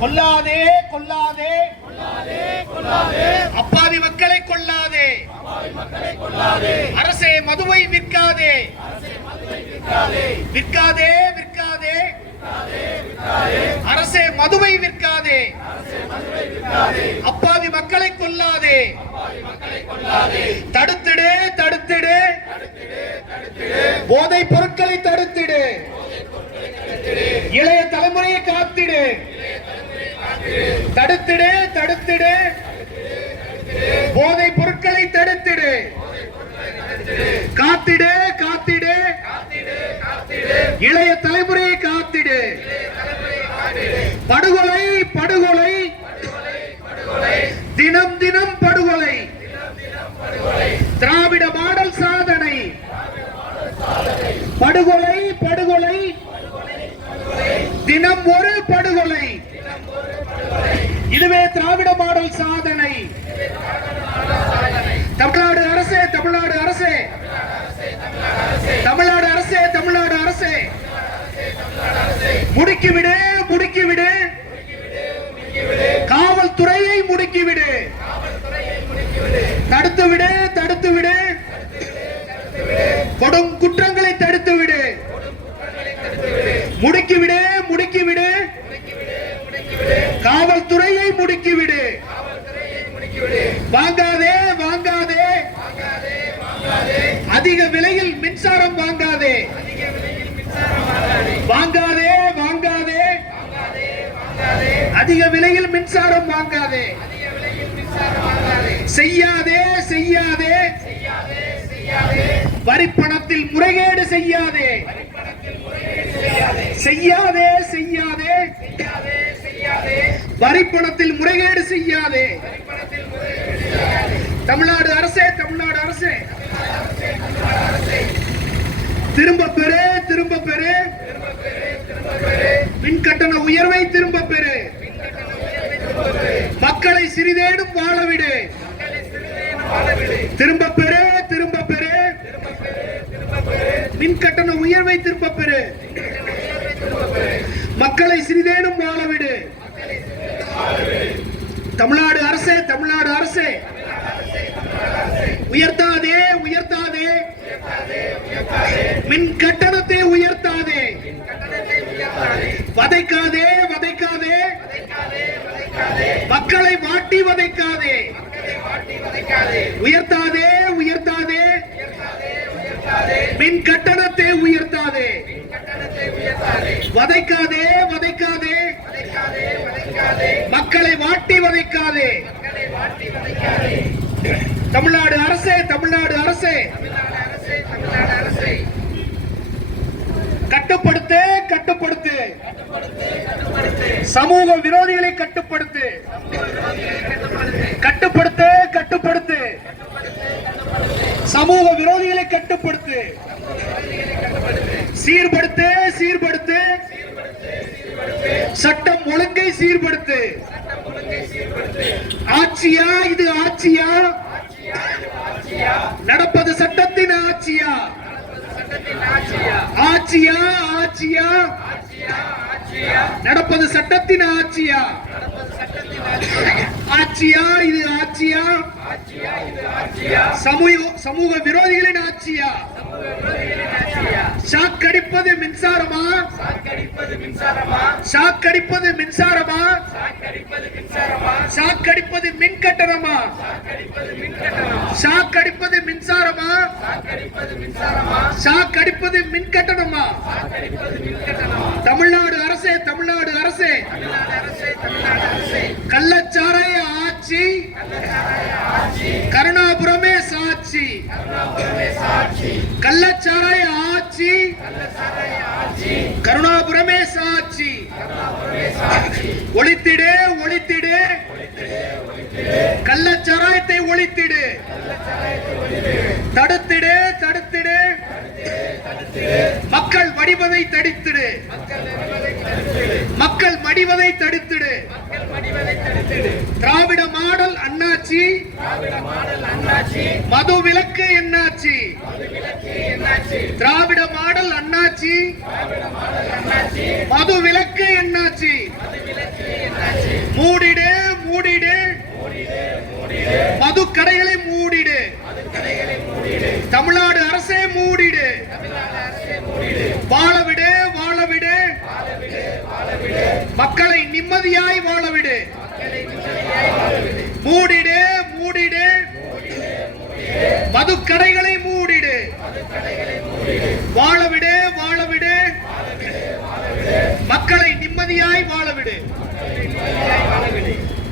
கொல்லாதே கொல்லாதே அப்பாவி மக்களை கொல்லாதே அரசே மதுவை விற்காதே. விற்காதே விற்காதே. அரசே மதுவை விற்காதே. அப்பாவி மக்களை கொல்லாதே தடுத்திடு தடுத்திடு. போதை பொருள் தடுத்திடு இளைய தலைமுறையை காத்திடு தடுத்திடு தடுத்திடு. போதை பொருட்களை தடுத்திடு. காத்திடு காத்திடு. இளைய தலைமுறையை காத்திடு. படுகொலை தினம் தினம் படுகொலை திராவிட மாடல் சாதனை படுகொலை படுகொலை தினம் ஒரு படுகொலை இதுவே திராவிட மாடல் சாதனை. தமிழ்நாடு அரசே தமிழ்நாடு அரசே. தமிழ்நாடு அரசே தமிழ்நாடு அரசே. முடுக்கிவிடு முடுக்கிவிடு. காவல்துறையை முடுக்கிவிடு. தடுத்துவிடு கொடும் குற்றங்களை தடுத்துவிடு முடுக்கிவிடு முடுக்கிவிடு காவல்துறையை முடுக்கிவிடு வாங்காதே வாங்காதே. அதிக விலையில் மின்சாரம் வாங்காதே. வாங்காதே. வாங்காதே அதிக விலையில் மின்சாரம் வாங்காதே. செய்யாதே செய்யாதே. வரிப்பணத்தில் முறைகேடு செய்யாதே. செய்யாதே. செய்யாதே வரிப்பணத்தில் முறைகேடு செய்யாதே. தமிழ்நாடு அரசே தமிழ்நாடு அரசே. திரும்ப பெரு திரும்ப பெரு மின் கட்டண உயர்வை திரும்ப பெரு மக்களை சிறிதேனும் வாழவிடு திரும்ப பெரு திரும்ப பெரு மின் கட்டண உயர்வை திரும்ப பெரு மக்களை சிறிதேனும் வாழவிடு தமிழ்நாடு அரசு அரசே. உயர்த்தாதே உயர்த்தாதே. மின் கட்டணத்தை உயர்த்தாதே. வதைக்காதே வதைக்காதே. மக்களை வாட்டி வதைக்காதே. உயர்த்தாதே உயர்த்தாதே. மின் கட்டணத்தை உயர்த்தாதே. வதைக்காதே வதைக்காதே. மக்களை வாட்டி வதைக்காதே. தமிழ்நாடு அரசே தமிழ்நாடு அரசே. கட்டுப்படுத்து கட்டுப்படுத்து. சமூக விரோதிகளை கட்டுப்படுத்து. கட்டுப்படுத்து கட்டுப்படுத்து. சமூக விரோதிகளை கட்டுப்படுத்து. சீர்படுத்து சீர்படுத்து. சட்டம் ஒழுங்கை சீர்படுத்து. ஆட்சியா? இது ஆட்சியா? நடப்பது சட்டத்தின் ஆட்சியா? ஆட்சியா? ஆட்சியா? நடப்பது சட்டத்தின் ஆட்சியா? ஆட்சியா? இது ஆட்சியா? சமூக சமூக விரோதிகளின் ஆட்சியா? ஷாக்கடிப்பது மின்சாரமா? ஷாக்கடிப்பது மின்சாரமா? ஷாக்கடிப்பது மின் கட்டணமா ஷாக்கடிப்பது மின்சாரமா? ஷாக்கடிப்பது மின் கட்டணமா தமிழ்நாடு அரசே தமிழ்நாடு அரசே. கள்ளச்சாராய ஆட்சி. கருணாபுரமே சாட்சி. கள்ளச்சாராய ஆட்சி கருணாபுரமே சாட்சி ஒழித்திடு ஒழித்திடு கள்ளச்சாராயத்தை ஒழித்திடு தடுத்திடு தடுத்திடு. மக்கள் வடிவதை தடுத்திடு. மக்கள் மடிவதை தடுத்திடு. திராவிட மாடல் அண்ணாச்சி. மது விலக்கு என்னாச்சி. திராவிட மாடல் அண்ணாச்சி. மது விலக்கு தமிழ்நாடு அரசே மூடிடு. வாழவிடு வாழவிடு. மக்களை நிம்மதியாய் வாழவிடு. மூடிடு மூடிடு. மது கடைகளை மூடிடு. வாழவிடு வாழவிடு. மக்களை நிம்மதியாய் வாழவிடு.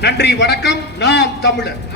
நன்றி வணக்கம். நாம் தமிழர்.